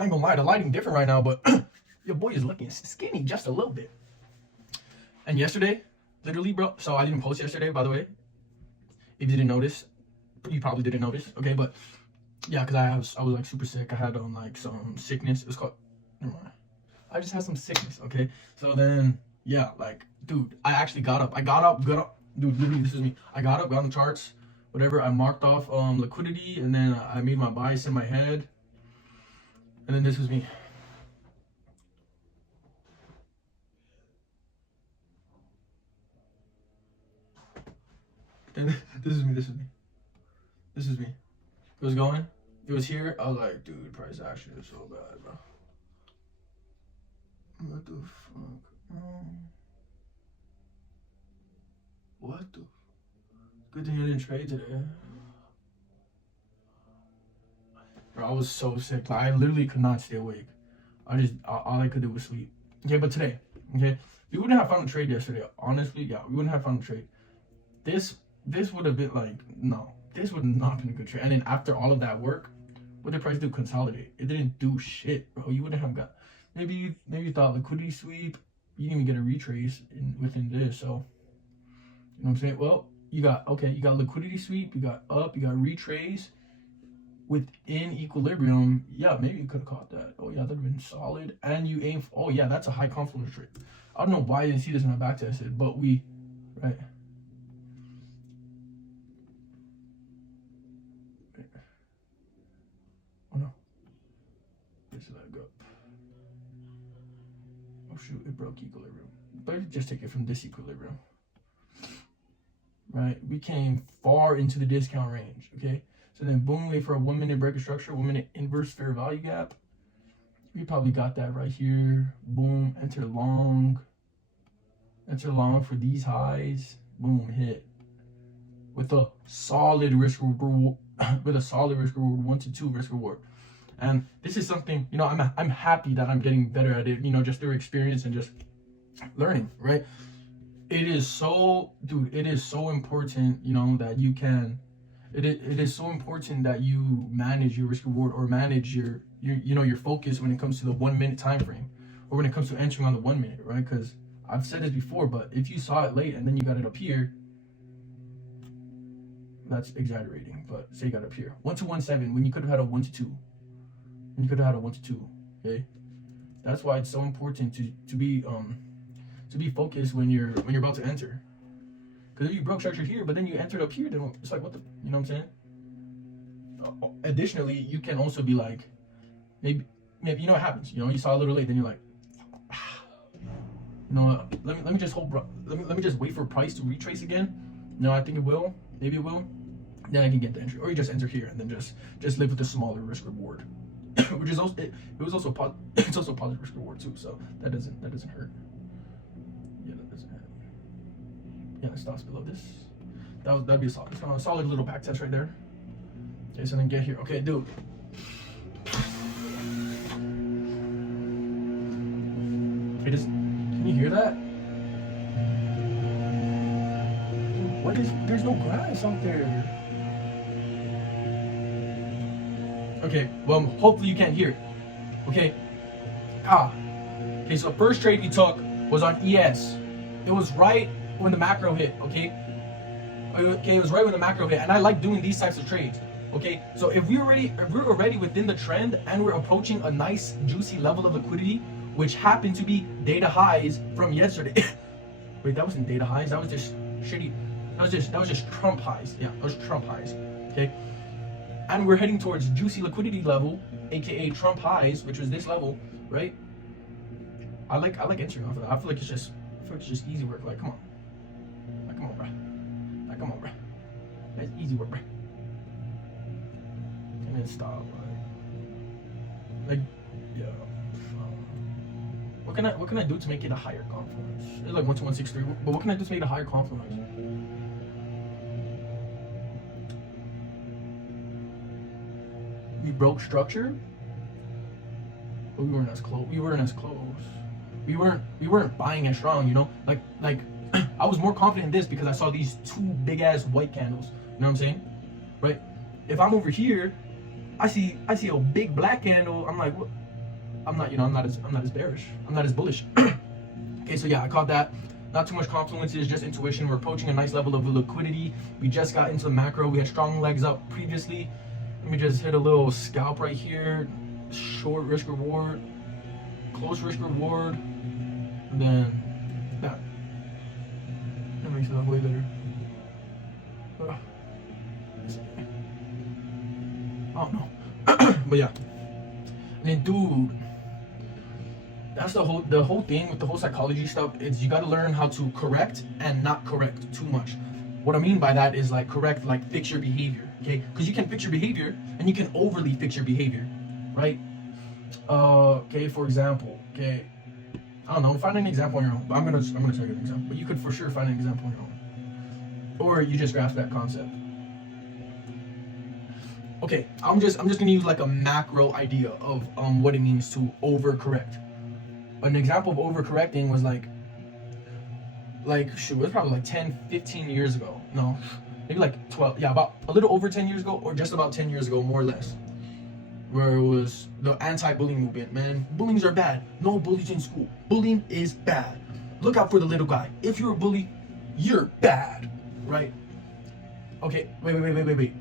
I ain't gonna lie, the lighting different right now, but your boy is looking skinny just a little bit. And yesterday, literally, bro, so I didn't post yesterday, by the way. If you didn't notice, you probably didn't notice, okay? But yeah, because I was like super sick. I had like some sickness. It was called, never mind. I just had some sickness, okay? So then, yeah, like, dude, I actually got up. Got up. Dude, literally, this is me. I got up, got on the charts, whatever. I marked off liquidity, and then I made my bias in my head. And then this was me. And this is me. It was going. It was here. I was like, dude, price action is so bad, bro. What the fuck? What the? Good thing I didn't trade today. Bro, I was so sick. Like, I literally could not stay awake. All I could do was sleep. Okay, but today, okay, we wouldn't have found a trade yesterday. Honestly, yeah, we wouldn't have found a trade. This would have been like, no, this would not have been a good trade. And then after all of that work, what did price do? Consolidate. It didn't do shit, bro. You wouldn't have got. Maybe you thought liquidity sweep. You didn't even get a retrace within this. So, you know what I'm saying? Well, you got liquidity sweep. You got up. You got retrace. Within equilibrium, yeah, maybe you could have caught that. Oh yeah, that'd have been solid. And you aim for, oh yeah, that's a high confluence trade. I don't know why I didn't see this when I back tested, but we, right. Oh no. Let's let it go. Oh shoot, it broke equilibrium. But just take it from this equilibrium. Right, we came far into the discount range, okay? So then boom, wait for a 1 minute break of structure, 1 minute inverse fair value gap. We probably got that right here. Boom, enter long for these highs. Boom, hit. With a solid risk reward, 1 to 2 risk reward. And this is something, you know, I'm happy that I'm getting better at it, you know, just through experience and just learning, right? It is so, dude, it is so important, you know, that you can, it is so important that you manage your risk reward or manage your you know, your focus when it comes to the 1 minute time frame or when it comes to entering on the 1 minute, right? Because I've said this before, but if you saw it late and then you got it up here, that's exaggerating, but say you got it up here, 1 to 1.7 when you could have had a 1 to 2, when you could have had a 1 to 2, okay? That's why it's so important to be focused when you're about to enter. Because if you broke structure here, but then you entered up here, then it's like, what the, you know what I'm saying? Additionally, you can also be like, maybe you know what happens. You know, you saw a little late, then you're like, you know, let me just hold, let me just wait for price to retrace again. No, I think it will. Maybe it will. Then I can get the entry, or you just enter here and then just live with the smaller risk reward, which is also it's also positive risk reward too. So that doesn't hurt. Yeah, that doesn't hurt. Yeah, it stops below this. That'd be a solid little back test right there. Okay, so then get here. Okay, dude. Okay, can you hear that? What is? There's no grass out there. Okay, well, hopefully you can't hear it. Okay. Okay, so first trade we took was on ES. It was right when the macro hit, okay? Okay, it was right when the macro hit, and I like doing these types of trades. Okay, so if we're already within the trend and we're approaching a nice juicy level of liquidity, which happened to be data highs from yesterday. Wait, that wasn't data highs, that was just shitty. That was just Trump highs. Yeah, that was Trump highs. Okay. And we're heading towards juicy liquidity level, aka Trump highs, which was this level, right? I like entering off of that. I feel like it's just easy work. Like, come on, bro. That's easy work, bro. And then stop, like yeah. What can I do to make it a higher confluence? It's like 1 to 163, but what can I do to make it a higher confluence? We broke structure, but we weren't as close. We weren't buying as strong, you know. Like I was more confident in this because I saw these two big ass white candles. You know what I'm saying? Right? If I'm over here, I see a big black candle. I'm like, what? I'm not as bearish. I'm not as bullish. Okay, so yeah, I caught that. Not too much confluences, just intuition. We're approaching a nice level of liquidity. We just got into the macro. We had strong legs up previously. Let me just hit a little scalp right here. Short risk reward, close risk reward, and then that. That makes it look way better. I don't know. But yeah. And then dude, that's the whole thing with the whole psychology stuff is you got to learn how to correct and not correct too much. What I mean by that is like correct, like fix your behavior, okay? Because you can fix your behavior and you can overly fix your behavior, right? Okay, for example, okay, I don't know, find an example on your own. But I'm gonna tell you an example, but you could for sure find an example on your own, or you just grasp that concept. Okay, I'm just gonna use like a macro idea of what it means to overcorrect. An example of overcorrecting was like shoot, it was probably like 10-15 years ago. No, maybe like 12. Yeah, about a little over 10 years ago, or just about 10 years ago, more or less. Where it was the anti-bullying movement. Man, bullies are bad. No bullies in school. Bullying is bad. Look out for the little guy. If you're a bully, you're bad, right? Okay, wait.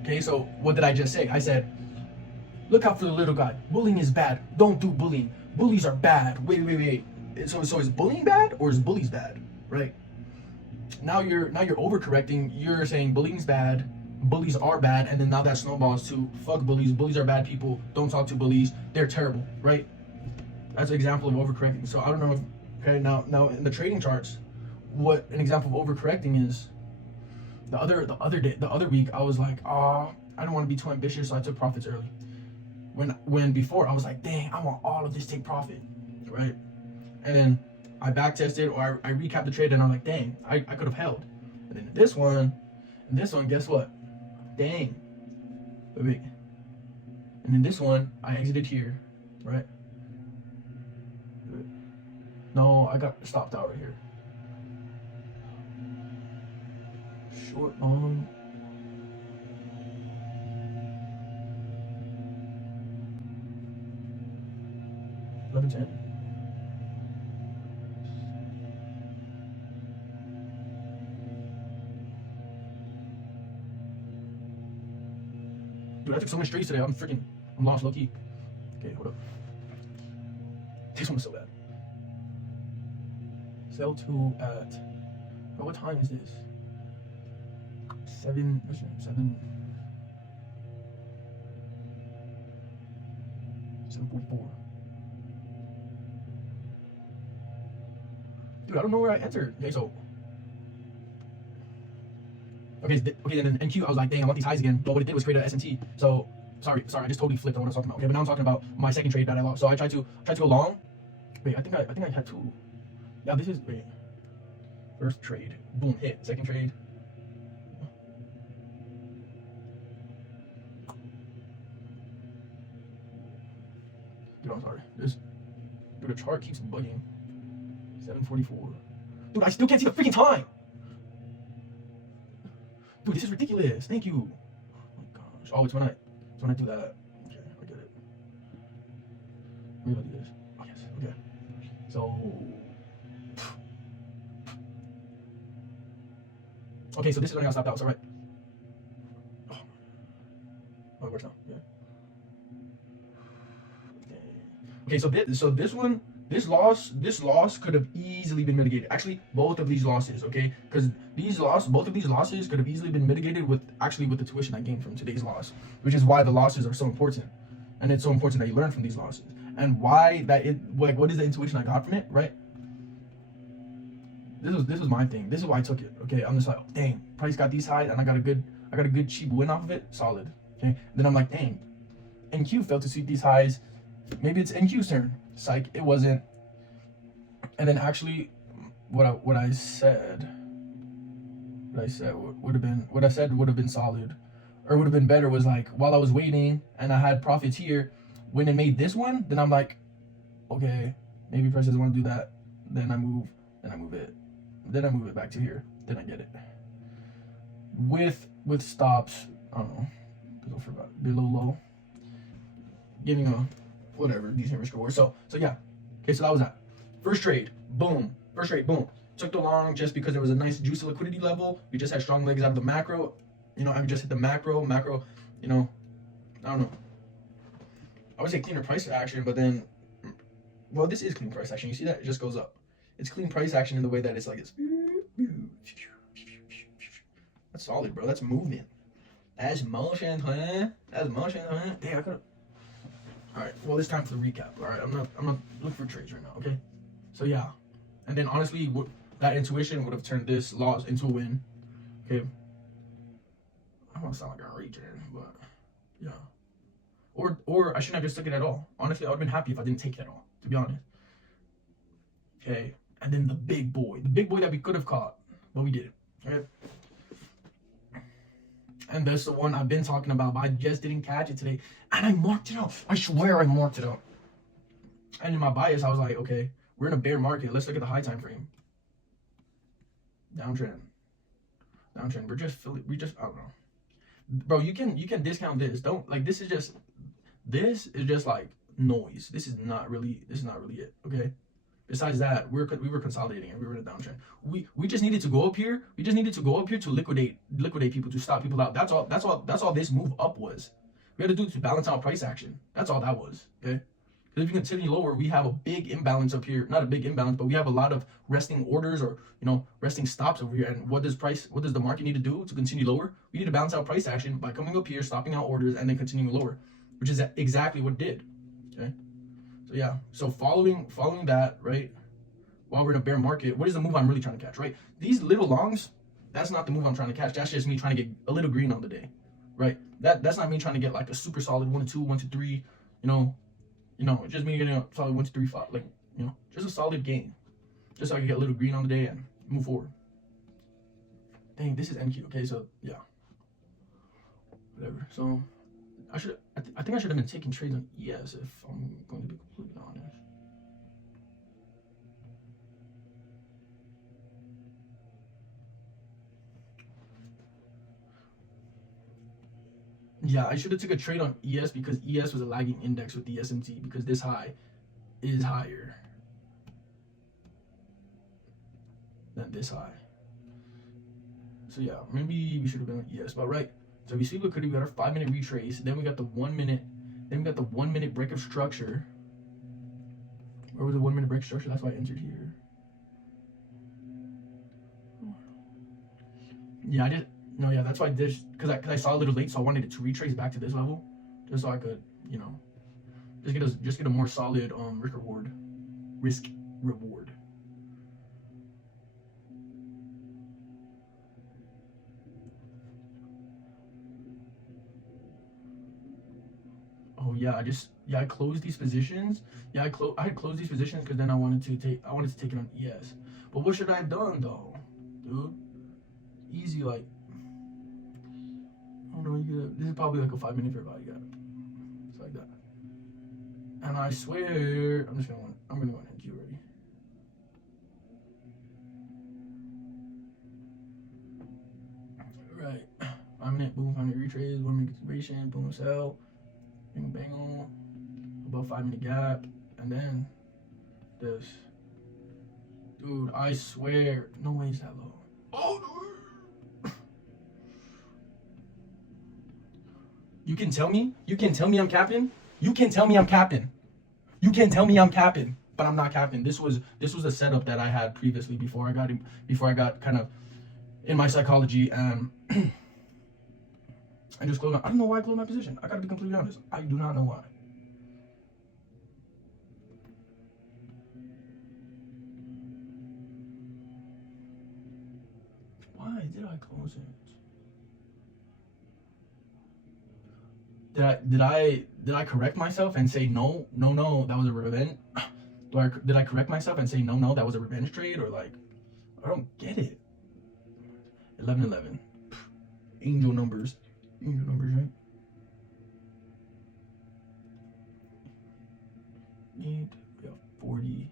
Okay, so what did I just say? I said, look out for the little guy. Bullying is bad. Don't do bullying. Bullies are bad. Wait. So is bullying bad or is bullies bad, right? Now you're overcorrecting. You're saying bullying's bad, bullies are bad, and then now that snowballs to fuck bullies. Bullies are bad people. Don't talk to bullies. They're terrible, right? That's an example of overcorrecting. So I don't know if okay now in the trading charts, what an example of overcorrecting is. The other week I was like, I don't want to be too ambitious, so I took profits early. When before I was like, dang, I want all of this take profit, right? And then I back tested or I recapped the trade and I'm like, dang, I could have held. And then this one, guess what? Dang. Wait. And then this one, I exited here, right? No, I got stopped out right here. Short on. $11.10. Dude, I took so many straights today. I'm lost low key. Okay, hold up. This one was so bad. Sell to at. Oh, what time is this? 7. 7:44. Dude, I don't know where I entered. Okay, so. Okay, then NQ, I was like, dang, I want these highs again. But what it did was create an S&T. So, sorry, I just totally flipped on what I was talking about. Okay, but now I'm talking about my second trade that I lost. So I tried to go long. Wait, I think I had two. Yeah, this is, wait. First trade. Boom, hit. Second trade. Dude, I'm sorry. Dude, the chart keeps bugging. 7:44. Dude, I still can't see the freaking time. Dude, this is ridiculous. Thank you. Oh my gosh. Oh, it's when I do that. Okay, I get it. Maybe I'll do this. Oh yes. Okay. So this is when I got stopped out. So right. Oh, it works now. Yeah. Okay, so this loss could have easily been mitigated. Actually, both of these losses, okay? Because both of these losses could have easily been mitigated with the tuition I gained from today's loss, which is why the losses are so important. And it's so important that you learn from these losses. And why that what is the intuition I got from it, right? This was my thing. This is why I took it. Okay, I'm just like, dang, price got these highs and I got a good cheap win off of it. Solid. Okay. Then I'm like, dang, NQ failed to sweep these highs. Maybe it's NQ's turn. Psych, it wasn't. And then actually, what I said would have been solid, or would have been better was like while I was waiting and I had profits here, when it made this one, then I'm like, okay, maybe price doesn't want to do that. Then I move it back to here. Then I get it with stops. I don't know. below low, giving a whatever decent risk reward. So yeah, okay, so that was that first trade. Boom, first trade, boom. Took the long just because there was a nice juicy liquidity level. We just had strong legs out of the macro. You know, I just hit the macro. You know, I don't know. I would say cleaner price action, but then, well, this is clean price action. You see that? It just goes up. It's clean price action in the way that it's like it's. That's solid, bro. That's movement. That's motion, huh? That's motion, huh? Damn, I could. All right. Well, it's time for the recap. All right. I'm not looking for trades right now. Okay. So yeah, and then honestly, that intuition would have turned this loss into a win. Okay. I don't want to sound like a regen, but yeah. Or I shouldn't have just took it at all. Honestly, I would have been happy if I didn't take it at all, to be honest. Okay. And then the big boy that we could have caught, but we didn't. Okay. And that's the one I've been talking about, but I just didn't catch it today. And I marked it out. I swear I marked it out. And in my bias, I was like, okay, we're in a bear market. Let's look at the high time frame. Downtrend. We just I don't know. Bro, you can discount this. Don't like this is just like noise. This is not really it. Okay. Besides that, we were consolidating and we were in a downtrend. We just needed to go up here. We just needed to go up here to liquidate people, to stop people out. That's all this move up was. We had to do to balance out price action. That's all that was. Okay. Because if you continue lower, we have a big imbalance up here. Not a big imbalance, but we have a lot of resting orders or resting stops over here. And what does the market need to do to continue lower? We need to balance out price action by coming up here, stopping out orders, and then continuing lower, which is exactly what it did. Okay. So yeah. So following that, right? While we're in a bear market, what is the move I'm really trying to catch, right? These little longs, that's not the move I'm trying to catch. That's just me trying to get a little green on the day, right? That's not me trying to get like a super solid 1 to 2, 1 to 3, just me getting a solid 1 to 3, 5, like, just a solid game, just so I can get a little green on the day and move forward. Dang, this is NQ. Okay, so yeah, whatever. So I think I should have been taking trades on ES if I'm going to be completely honest. Yeah, I should have took a trade on ES because ES was a lagging index with the SMT because this high is higher than this high. So yeah, maybe we should have been on ES, but right. So we see liquidity, we got our 5-minute retrace, then we got the 1 minute, then we got the 1 minute break of structure. Where was the 1 minute break structure? That's why I entered here. Yeah, that's why I did, because I saw a little late, so I wanted it to retrace back to this level, just so I could, just get a more solid risk reward. Oh yeah, I closed these positions. Yeah, I had closed these positions because then I wanted to take it on ES. But what should I have done though, dude? Easy, like, I don't know. This is probably like a 5-minute fair value gap. It's like that. And I swear, I'm gonna go on NQ already. Right. 5-minute boom, 5-minute retrace, 1 minute consideration, boom, sell, bang, bang on, above 5-minute gap, and then this. Dude, I swear, no way is that low. Oh, no. You can tell me I'm capping. You can tell me I'm capping. But I'm not capping. This was a setup that I had previously before I got kind of in my psychology and just closed. I don't know why I closed my position. I gotta be completely honest. I do not know why. Why did I close it? Did I correct myself and say no, that was a revenge? Did I correct myself and say no, that was a revenge trade, or like, I don't get it. 11-11, angel numbers, right? We have 40.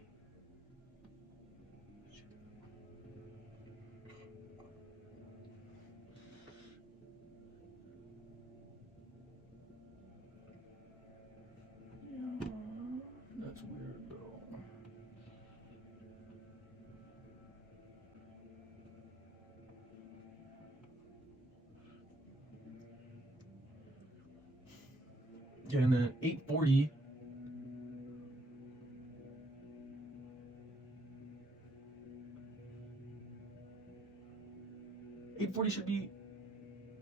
Okay, and then 840. Should be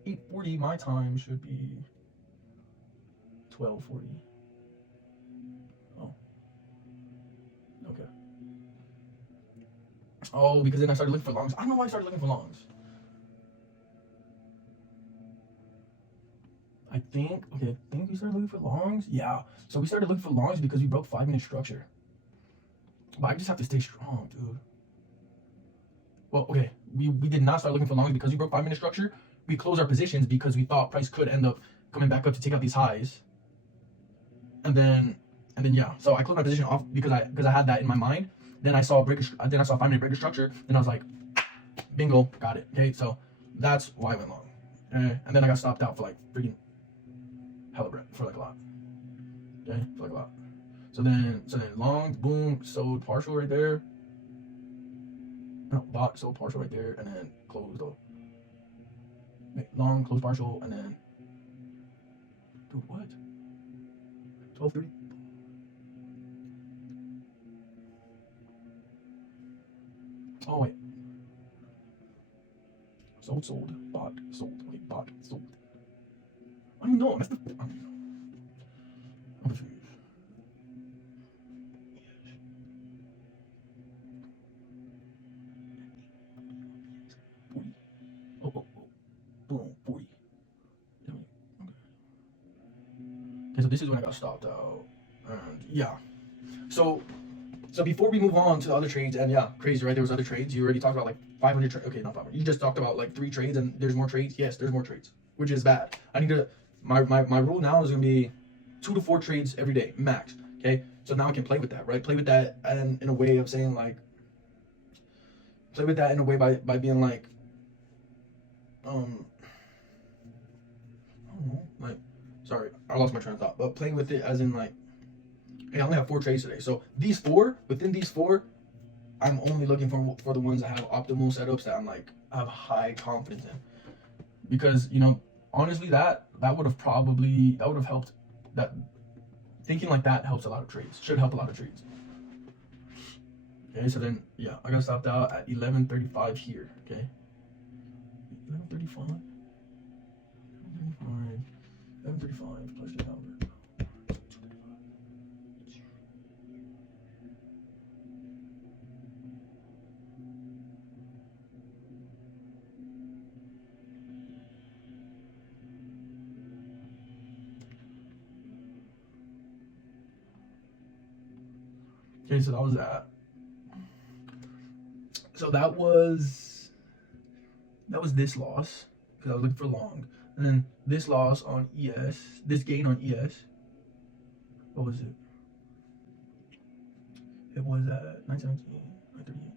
840. My time should be 1240. Oh, okay. Oh, because then I started looking for longs. I don't know why I started looking for longs. I think we started looking for longs. Yeah, so we started looking for longs because we broke 5-minute structure. But I just have to stay strong, dude. Well, okay, we did not start looking for longs because we broke 5-minute structure. We closed our positions because we thought price could end up coming back up to take out these highs. And then yeah, so I closed my position off because I had that in my mind. Then I saw a 5-minute breaker structure, and I was like, bingo, got it. Okay, so that's why I went long. And then I got stopped out for like freaking hella bread, for like a lot. Okay, for like a lot. So then long, boom, sold partial right there. No, bought, sold partial right there, and then closed though. Long, close partial, and then, dude, what? 12:30. Oh wait. Sold, bought, sold. Okay, bought, sold. I don't know. That's the. I don't know. I'm confused. Boom, 40. Okay, so this is when I got stopped out. And yeah. So before we move on to the other trades, and yeah, crazy, right? There was other trades. You already talked about like 500 trades. Okay, not 500. You just talked about like 3 trades, and there's more trades. Yes, there's more trades, which is bad. I need to. My rule now is gonna be 2 to 4 trades every day, max. Okay, so now I can play with that, right? Play with that, and in a way of saying like, play with that in a way by being like, I don't know, like, sorry, I lost my train of thought, but playing with it as in like, hey, I only have 4 trades today, so within these 4, I'm only looking for the ones that have optimal setups that I'm like, I have high confidence in, because honestly that would have helped. That thinking like that helps a lot of trades, should help a lot of trades. Okay, so then yeah, I got stopped out at 11:35 here. Okay, 11:35 plus the number. Okay, so that was that. So that was this loss because I was looking for long, and then this loss on ES, this gain on ES. What was it? It was at 917, 938.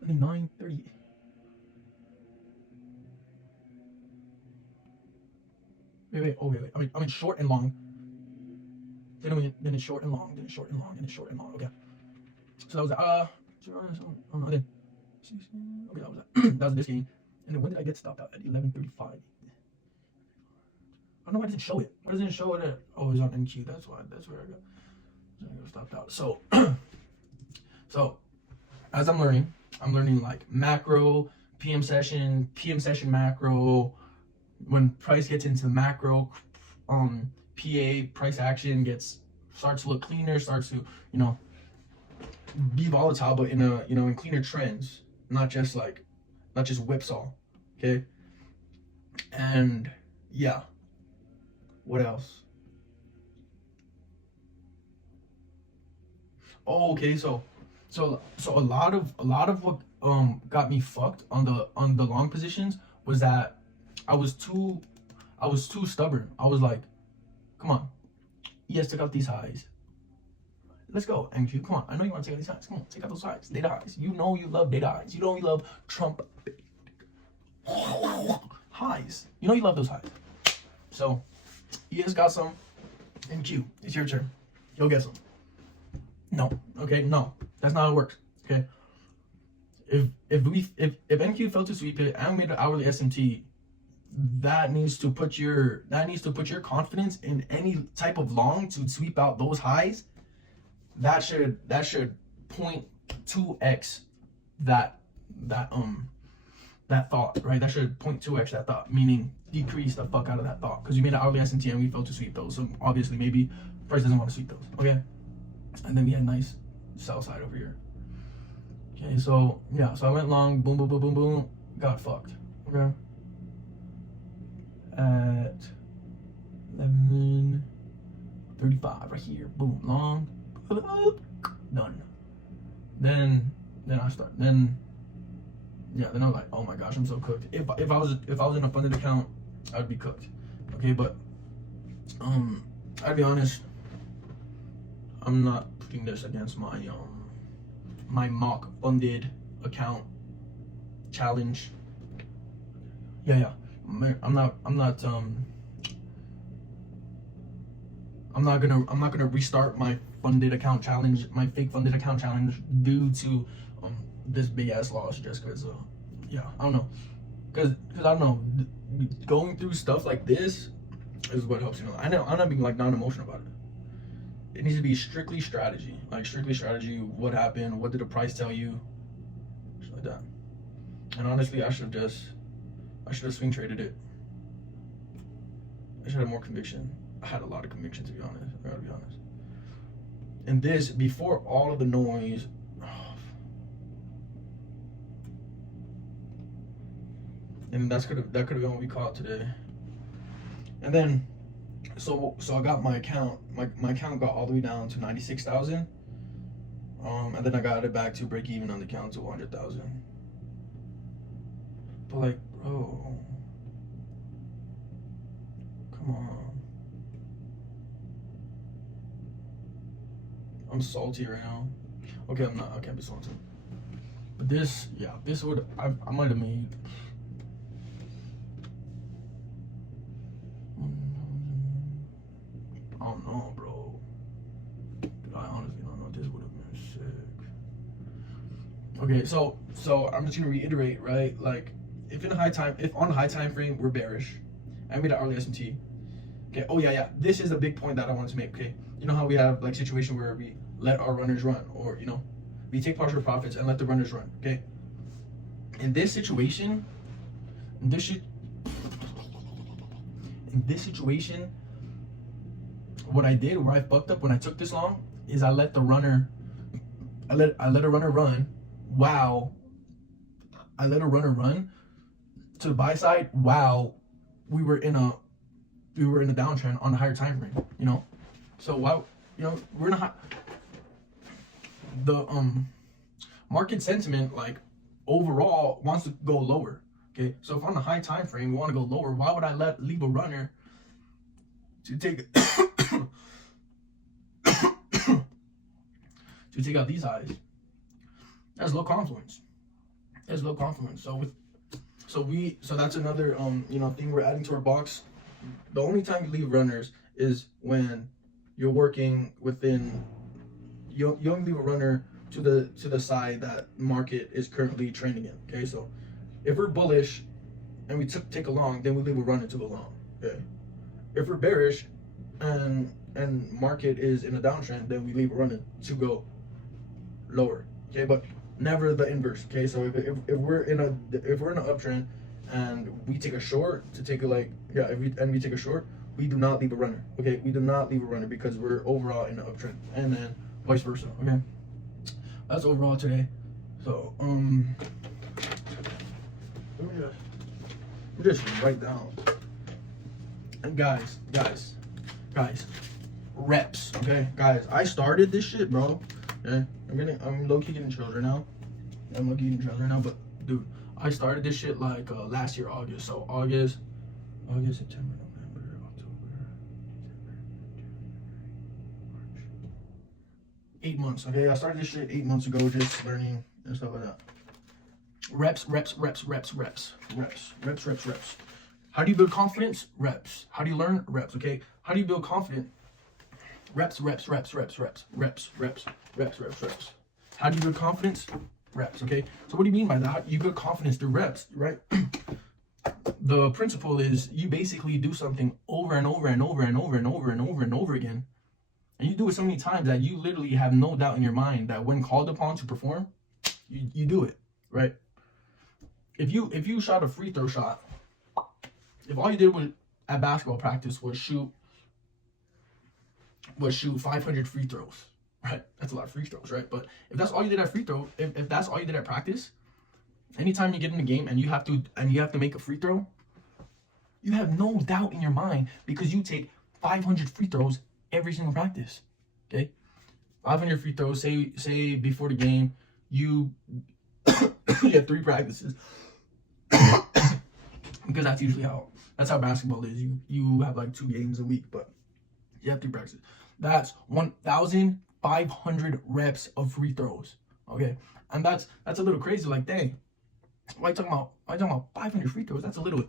I think 938. Wait. I mean short and long. Then it's short and long. Then it's short and long. Then it's short and long. Okay. So that was then. Okay, that was that. That was this game. And then when did I get stopped out? At 11:35. I don't know why it doesn't show it. Why doesn't it show it at? Oh, it's on NQ. That's why. That's where I got stopped out. So as I'm learning like macro, PM session macro. When price gets into macro, PA price action starts to look cleaner, starts to be volatile, but in in cleaner trends, not just whipsaw. Okay, and yeah, what else? Oh, okay, so a lot of what got me fucked on the long positions was that I was too stubborn. I was like, come on, ES took out these highs. Let's go, NQ. Come on, I know you want to take out these highs. Come on, take out those highs. Data highs. You know you love data highs. You know you love Trump highs. You know you love those highs. So ES got some. NQ, it's your turn. You'll get some. No, okay, no, that's not how it works. Okay. If NQ failed to sweep it and we made an hourly SMT, that needs to put your confidence in any type of long to sweep out those highs. That should 0.2x that thought, right? That should 0.2x that thought, meaning decrease the fuck out of that thought, because you made an hourly SMT and we failed to sweep those. So obviously maybe price doesn't want to sweep those. Okay. And then we had nice sell side over here. Okay, so yeah, so I went long, boom, boom, boom, boom, boom, got fucked. Okay. At 11:35 right here, boom, long, done. Then I start. Then I'm like, oh my gosh, I'm so cooked. If I was in a funded account, I'd be cooked. Okay, but I'd be honest, I'm not putting this against my my mock funded account challenge. Yeah. I'm not gonna restart my funded account challenge, my fake funded account challenge, due to this big ass loss, just because yeah, I don't know, because I don't know, going through stuff like this is what helps, you know. I'm not being like non-emotional about it. It needs to be strictly strategy, what happened, what did the price tell you, shit like that. And honestly, I should have swing traded it. I should have more conviction. I had a lot of conviction, to be honest. I gotta be honest. And this, before all of the noise, and that could have been what we caught today. And then, so I got my account. My account got all the way down to 96,000. And then I got it back to break even on the account to 100,000. But like, bro, come on. I'm salty right now. Okay, I'm not. I can't be salty. But this would, I might have made. I don't know, bro. Dude, I honestly don't know. This would have been sick. Okay, so I'm just gonna reiterate, right? Like, if on the high time frame we're bearish, and we made an early SMT. Okay. Oh yeah. This is a big point that I wanted to make. Okay. You know how we have like situation where we let our runners run, or you know, we take partial profits and let the runners run. Okay. In this situation, what I did, where I fucked up when I took this long, is I let a runner run. Wow. I let a runner run to the buy side while we were in a downtrend on a higher time frame, you know. So while, you know, we're not the market sentiment, like, overall wants to go lower. Okay, so if on a high time frame we want to go lower, why would I leave a runner to take to take out these highs? That's low confluence. So that's another you know, thing we're adding to our box. The only time you leave runners is when you're working within. You only leave a runner to the side that market is currently trending in. Okay, so if we're bullish and we take a long, then we leave a runner to the long. Okay, if we're bearish and market is in a downtrend, then we leave a runner to go lower. Okay, but never the inverse. Okay, so if we're in an uptrend and we take a short to take we take a short, we do not leave a runner. Okay, we do not leave a runner because we're overall in an uptrend, and then vice versa. Okay, that's overall today. So let me just write down. And guys, reps. Okay, guys, I started this shit, bro. Okay, I'm low-key getting chills right now. But dude, I started this shit like last year, August. So August, September, November, October, March. 8 months. Okay, I started this shit 8 months ago, just learning and stuff like that. Reps. How do you build confidence? Reps. How do you learn? Reps. Okay. How do you build confidence? Reps. How do you build confidence? Reps, okay? So what do you mean by that? You build confidence through reps, right? The principle is you basically do something over and over and over and over and over and over and over again. And you do it so many times that you literally have no doubt in your mind that when called upon to perform, you do it, right? If you shot a free throw shot, if all you did was at basketball practice was shoot 500 free throws, right? That's a lot of free throws, right? But if that's all you did at free throw, if that's all you did at practice, anytime you get in the game and you have to make a free throw, you have no doubt in your mind because you take 500 free throws every single practice. Okay, 500 free throws. Say before the game you you have 3 practices because that's how basketball is. You have like 2 games a week, but you have 3 practices. That's 1,500 reps of free throws. Okay, and that's a little crazy. Like, dang, why are you talking about 500 free throws? That's a little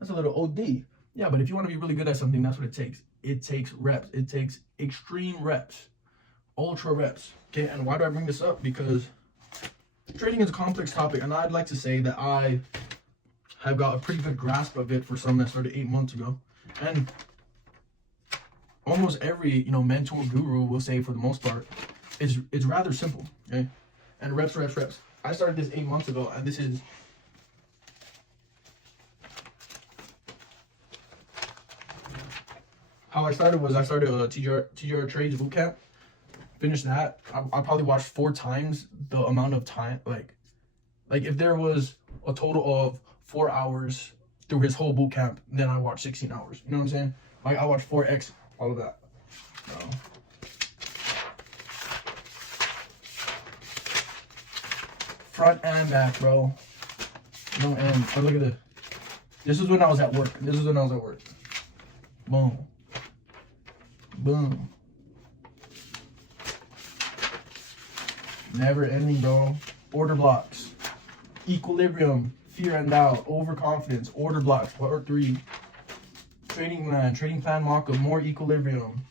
OD. Yeah, but if you want to be really good at something, that's what it takes. It takes reps. It takes extreme reps, ultra reps. Okay, and why do I bring this up? Because trading is a complex topic, and I'd like to say that I have got a pretty good grasp of it for something that started 8 months ago. And almost every mentor guru will say, for the most part, it's rather simple. Okay, and reps. I started this 8 months ago, and this is how I started. I started a TGR Trades bootcamp. Finished that. I probably watched 4 times the amount of time. Like if there was a total of 4 hours through his whole bootcamp, then I watched 16 hours. You know what I'm saying? Like, I watched 4x all of that. Front and back, bro. No end. But look at this. This is when I was at work. Boom. Boom. Never ending, bro. Order blocks. Equilibrium. Fear and doubt. Overconfidence. Order blocks. Part 3. Trading plan mock-up. More equilibrium.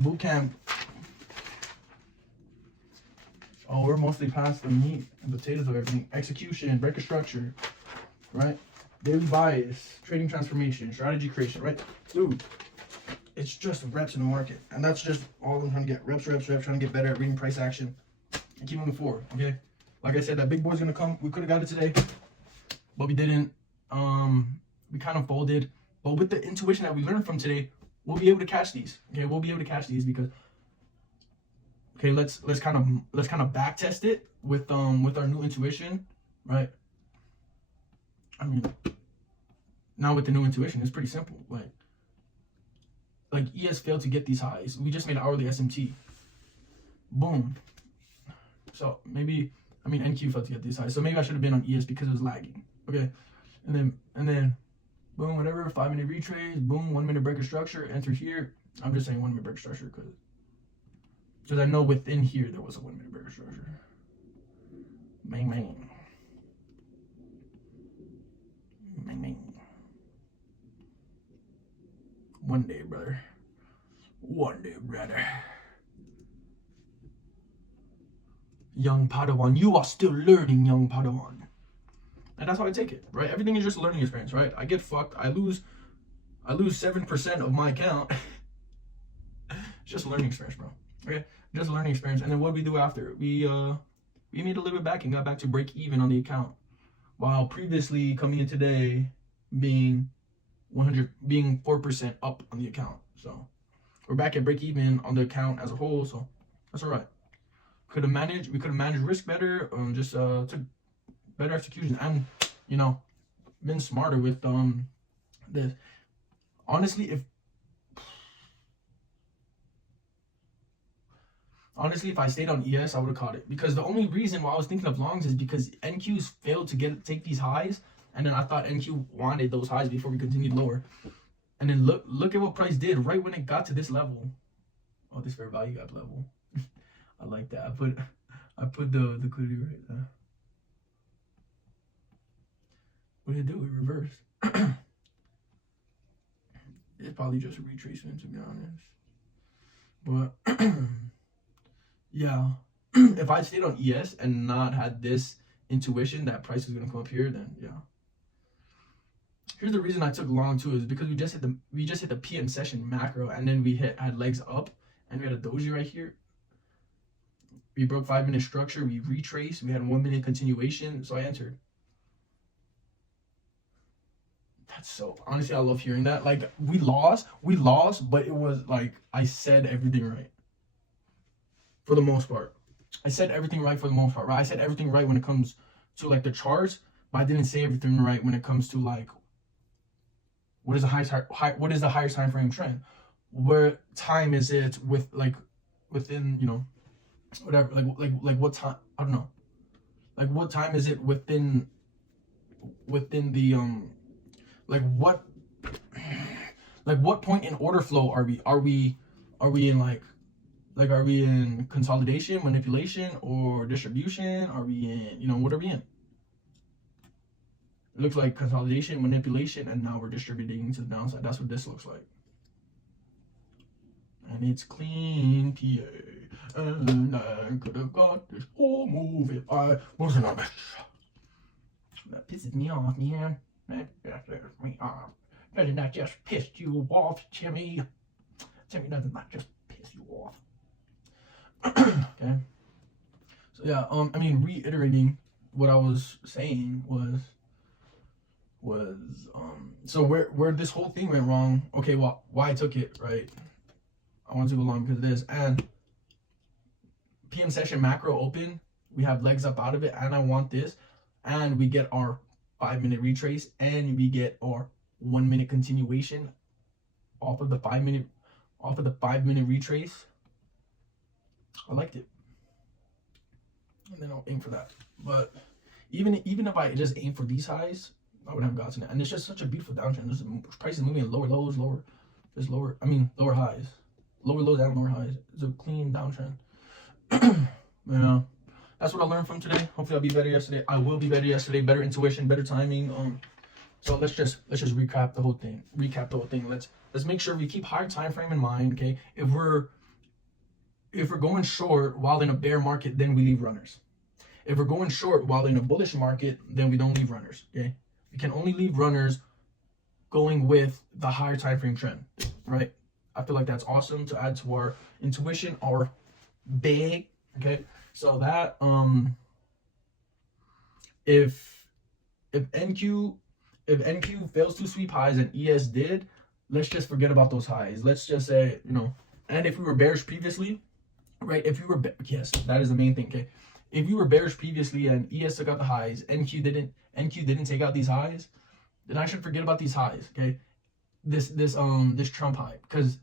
Bootcamp. Oh, we're mostly past the meat and potatoes of everything. Execution. Breaker structure. Right? Daily bias. Trading transformation. Strategy creation. Right? Dude. It's just reps in the market. And that's just all I'm trying to get. Reps. Trying to get better at reading price action. And keep moving forward. Okay? Like I said, that big boy's going to come. We could have got it today. But we didn't. We kind of folded. But with the intuition that we learned from today, we'll be able to catch these. Okay? We'll be able to catch these because... Okay, let's kind of back test it with our new intuition, right? I mean, now with the new intuition, it's pretty simple. Like ES failed to get these highs. We just made hourly SMT. Boom. So maybe NQ failed to get these highs. So maybe I should have been on ES because it was lagging. Okay, and then boom, whatever. 5-minute retrace. Boom, 1 minute breaker structure. Enter here. I'm just saying 1 minute breaker structure because I know within here there was a 1 minute breaker structure. Bang. One day, brother. Young Padawan, you are still learning, young Padawan. And that's how I take it, right? Everything is just a learning experience, right? I get fucked. I lose 7% of my account. It's just a learning experience, bro. Okay, just a learning experience. And then what did we do after? We made a little bit back and got back to break even on the account, while previously coming in today being 4% up on the account. So we're back at break even on the account as a whole. So that's all right. We could have managed risk better. Just took better execution and been smarter with this. Honestly, if I stayed on ES, I would have caught it. Because the only reason why I was thinking of longs is because NQ's failed to take these highs. And then I thought NQ wanted those highs before we continued lower. And then look at what price did right when it got to this level. Oh, this fair value gap level. I like that. I put the liquidity right there. What did it do? It reversed. It's probably just a retracement, to be honest. But... Yeah. If I stayed on ES and not had this intuition that price is gonna come up here, then yeah. Here's the reason I took long too, is because we just hit the PM session macro, and then we had legs up, and we had a doji right here. We broke 5-minute structure, we retraced, we had 1-minute continuation, so I entered. That's so, honestly, I love hearing that. Like, we lost, but it was like I said everything right for the most part. I said everything right for the most part, right? I said everything right when it comes to like the charts, but I didn't say everything right when it comes to like what is the higher time frame trend? Where time is it with like within, you know, whatever, like what time, I don't know. Like what time is it within the like what point in order flow are we in like are we in consolidation, manipulation, or distribution? Are we in, you know, what are we in? It looks like consolidation, manipulation, and now we're distributing to the downside. That's what this looks like. And it's clean PA. And I could have got this whole move if I wasn't on it. That pisses me off, man. That pisses me off. Doesn't that just piss you off, Timmy? Timmy, doesn't that just piss you off? Okay. So yeah, I mean, reiterating what I was saying was so where this whole thing went wrong. Okay, well, why I took it, right? I want to go long because of this. And PM session macro open, we have legs up out of it, and I want this, and we get our 5-minute retrace, and we get our 1-minute continuation off of the 5-minute retrace. I liked it, and then I'll aim for that. But even if I just aim for these highs, I would have gotten it. And it's just such a beautiful downtrend. This price is moving at lower lows, lower highs, lower lows and lower highs. It's a clean downtrend. Yeah, that's what I learned from today. Hopefully I'll be better yesterday. I will be better yesterday. Better intuition, better timing. So let's just recap the whole thing. Let's make sure we keep higher time frame in mind. Okay, if we're going short while in a bear market, then we leave runners. If we're going short while in a bullish market, then we don't leave runners. Okay, we can only leave runners going with the higher time frame trend, right? I feel like that's awesome to add to our intuition, our bag. Okay, so that if NQ fails to sweep highs and ES did, let's just forget about those highs. Let's just say, you know, and if we were bearish previously, right? If we were yes, that is the main thing. Okay, if we were bearish previously and ES took out the highs, NQ didn't take out these highs, then I should forget about these highs. Okay, this Trump high, because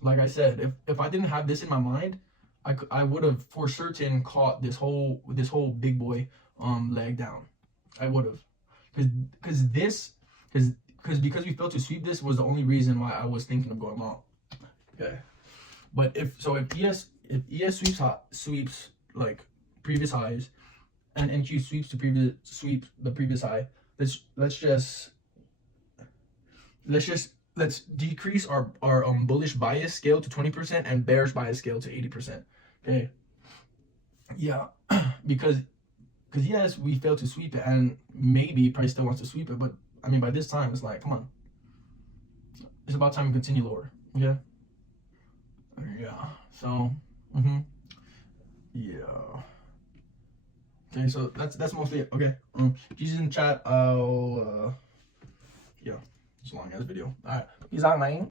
like I said, if I didn't have this in my mind, I would have for certain caught this whole big boy leg down. I would have, because we failed to sweep this was the only reason why I was thinking of going long. Okay, but if ES sweeps like previous highs, and NQ sweeps the previous high, let's decrease our bullish bias scale to 20% and bearish bias scale to 80%. Okay, yeah, because yes, we failed to sweep it, and maybe price still wants to sweep it, but I mean, by this time it's like, come on, it's about time to continue lower. Yeah, so yeah. Okay, so that's mostly it. Okay, Jesus in chat. Yeah, it's a long ass video. All right, peace out, man.